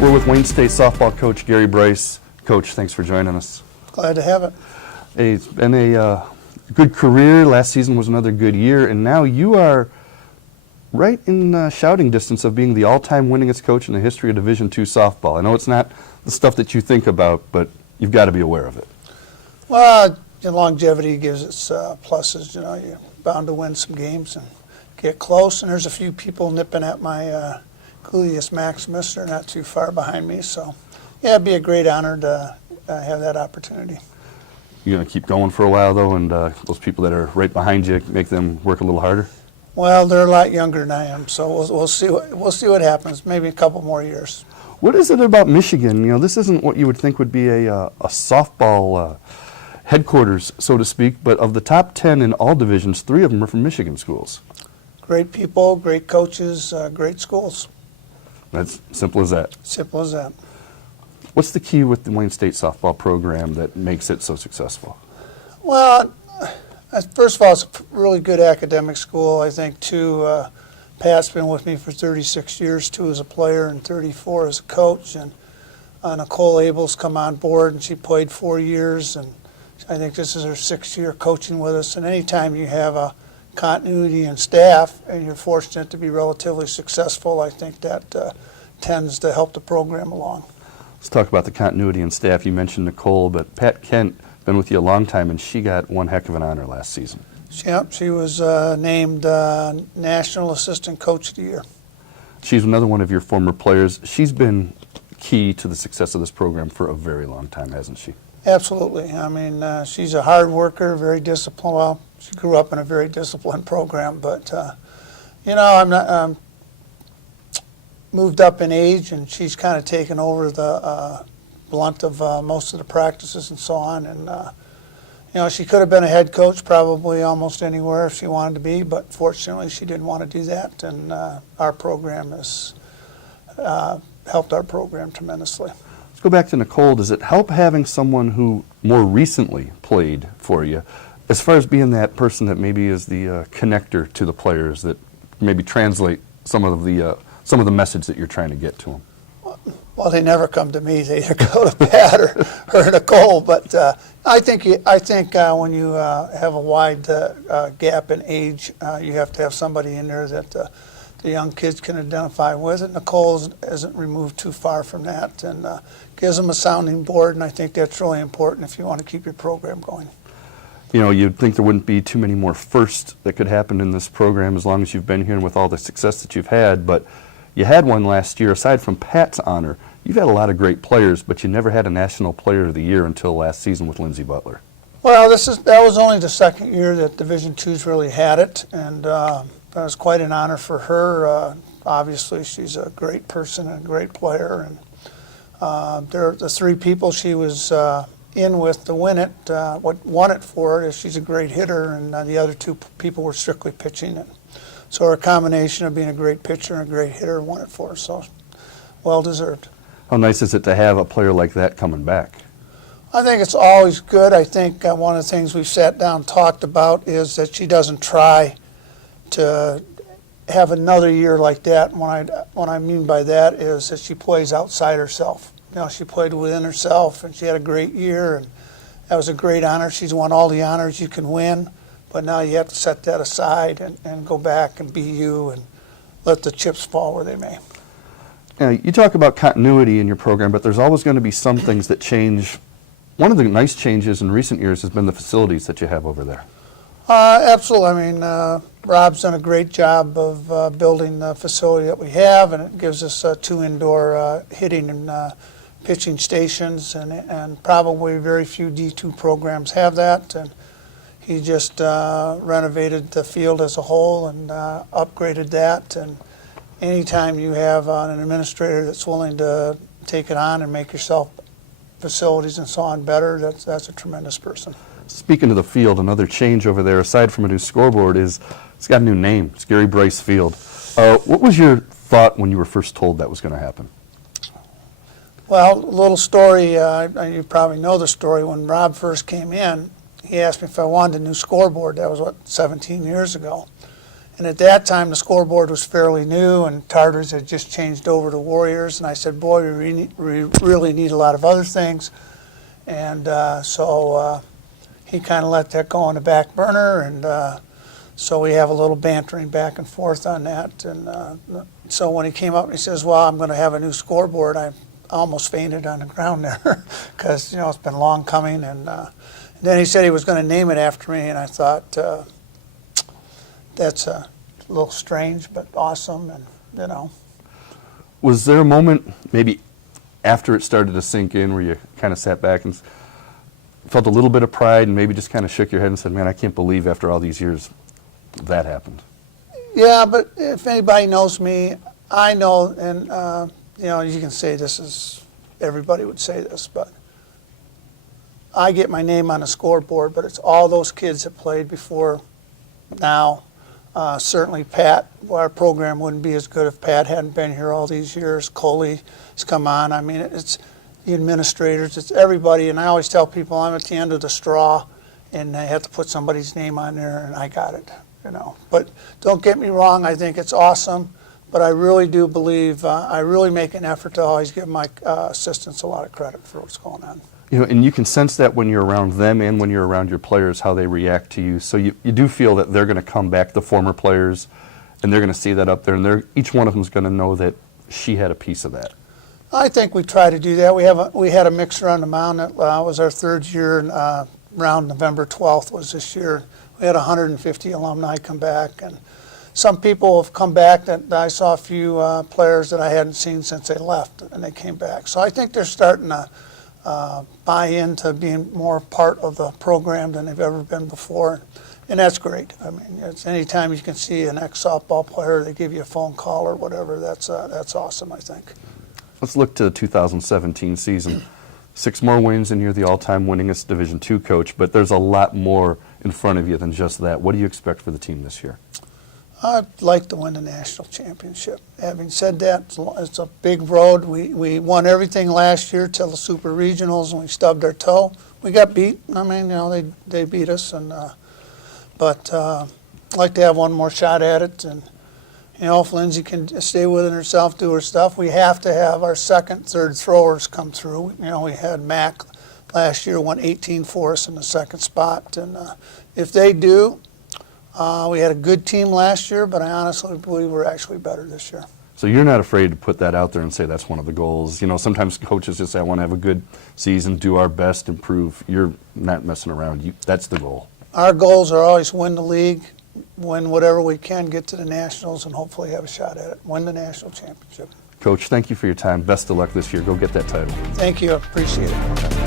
We're with Wayne State softball coach Gary Bryce. Coach, thanks for joining us. Glad to have it. Hey, it's been a good career. Last season was another good year, and now you are right in shouting distance of being the all-time winningest coach in the history of Division II softball. I know it's not the stuff that you think about, but you've got to be aware of it. Well, longevity gives its pluses. You know, you're bound to win some games and get close, and there's a few people nipping at my Gluteus Maximus. They're not too far behind me, so yeah, it'd be a great honor to have that opportunity. You're going to keep going for a while, though, and those people that are right behind you, make them work a little harder? Well, they're a lot younger than I am, so we'll see what happens. Maybe a couple more years. What is it about Michigan? You know, this isn't what you would think would be a softball headquarters, so to speak, but of the top 10 in all divisions, 3 of them are from Michigan schools. Great people, great coaches, great schools. That's simple as that. Simple as that. What's the key with the Wayne State softball program that makes it so successful? Well, first of all, it's a really good academic school. I think, too, Pat's been with me for 36 years, too, as a player, and 34 as a coach. And Nicole Abel's come on board, and she played 4 years. And I think this is her 6th year coaching with us. And anytime you have a continuity in staff and you're fortunate to be relatively successful, I think that tends to help the program along. Let's talk about the continuity in staff. You mentioned Nicole, but Pat Kent, been with you a long time, and she got one heck of an honor last season. Yep, she was named National Assistant Coach of the Year. She's another one of your former players. She's been key to the success of this program for a very long time, hasn't she? Absolutely. I mean, she's a hard worker, very disciplined. Well, she grew up in a very disciplined program, but, you know, I'm not moved up in age, and she's kind of taken over the blunt of most of the practices and so on. And, you know, she could have been a head coach probably almost anywhere if she wanted to be, but fortunately she didn't want to do that, and our program has helped our program tremendously. Let's go back to Nicole. Does it help having someone who more recently played for you, as far as being that person that maybe is the connector to the players, that maybe translate some of the message that you're trying to get to them? Well, they never come to me. They either go to Pat or Nicole. But I think when you have a wide gap in age, you have to have somebody in there that the young kids can identify with. And Nicole isn't removed too far from that, and gives them a sounding board. And I think that's really important if you want to keep your program going. You know, you'd think there wouldn't be too many more firsts that could happen in this program as long as you've been here and with all the success that you've had, but you had one last year. Aside from Pat's honor, you've had a lot of great players, but you never had a National Player of the Year until last season with Lindsey Butler. Well, that was only the 2nd year that Division II's really had it, and that was quite an honor for her. Obviously, she's a great person and a great player, and the 3 people she was in with to win it, what won it for her is she's a great hitter, and the other 2 people were strictly pitching it. So her combination of being a great pitcher and a great hitter won it for her, so well deserved. How nice is it to have a player like that coming back? I think it's always good. I think one of the things we've sat down and talked about is that she doesn't try to have another year like that. What I mean by that is that she plays outside herself. You know, she played within herself, and she had a great year, and that was a great honor. She's won all the honors you can win, but now you have to set that aside and go back and be you and let the chips fall where they may. You talk about continuity in your program, but there's always going to be some things that change. One of the nice changes in recent years has been the facilities that you have over there. Absolutely. I mean, Rob's done a great job of building the facility that we have, and it gives us 2 indoor hitting and pitching stations, and probably very few D2 programs have that. And he just renovated the field as a whole and upgraded that. And anytime you have an administrator that's willing to take it on and make yourself facilities and so on better, that's a tremendous person. Speaking of the field, another change over there, aside from a new scoreboard, is it's got a new name. It's Gary Bryce Field. What was your thought when you were first told that was going to happen? Well, a little story, you probably know the story. When Rob first came in, he asked me if I wanted a new scoreboard. That was, 17 years ago. And at that time, the scoreboard was fairly new, and Tartars had just changed over to Warriors. And I said, boy, we really need a lot of other things. And so he kind of let that go on the back burner. And so we have a little bantering back and forth on that. And so when he came up and he says, well, I'm going to have a new scoreboard, I almost fainted on the ground there because, it's been long coming. And then he said he was going to name it after me, and I thought, that's a little strange, but awesome, and Was there a moment, maybe after it started to sink in, where you kind of sat back and felt a little bit of pride and maybe just kind of shook your head and said, man, I can't believe after all these years that happened? Yeah, but if anybody knows me, I know, and you can say this is, everybody would say this, but I get my name on a scoreboard, but it's all those kids that played before now. Certainly Pat, our program wouldn't be as good if Pat hadn't been here all these years. Coley's come on. I mean, it's the administrators, it's everybody, and I always tell people I'm at the end of the straw, and I have to put somebody's name on there, and I got it, But don't get me wrong, I think it's awesome, but I really do believe, I really make an effort to always give my assistants a lot of credit for what's going on. And you can sense that when you're around them and when you're around your players, how they react to you. So you do feel that they're going to come back, the former players, and they're going to see that up there, and each one of them is going to know that she had a piece of that. I think we try to do that. We had a mixer on the mound that was our third year, and around November 12th was this year. We had 150 alumni come back, and some people have come back that I saw a few players that I hadn't seen since they left, and they came back. So I think they're starting to buy into being more part of the program than they've ever been before, and that's great. I mean, it's anytime you can see an ex-softball player, they give you a phone call or whatever, that's awesome, I think. Let's look to the 2017 season. 6 more wins, and you're the all-time winningest Division II coach, but there's a lot more in front of you than just that. What do you expect for the team this year? I'd like to win the national championship. Having said that, it's a big road. We won everything last year till the super regionals, and we stubbed our toe. We got beat. I mean, they beat us, but I'd like to have one more shot at it. And if Lindsay can stay within herself, do her stuff, we have to have our second, third throwers come through. We had Mac last year, won 18 for us in the second spot, and if they do. We had a good team last year, but I honestly believe we're actually better this year. So you're not afraid to put that out there and say that's one of the goals. Sometimes coaches just say, I want to have a good season, do our best, improve. You're not messing around. That's the goal. Our goals are always win the league, win whatever we can, get to the Nationals, and hopefully have a shot at it, win the national championship. Coach, thank you for your time. Best of luck this year. Go get that title. Thank you. I appreciate it.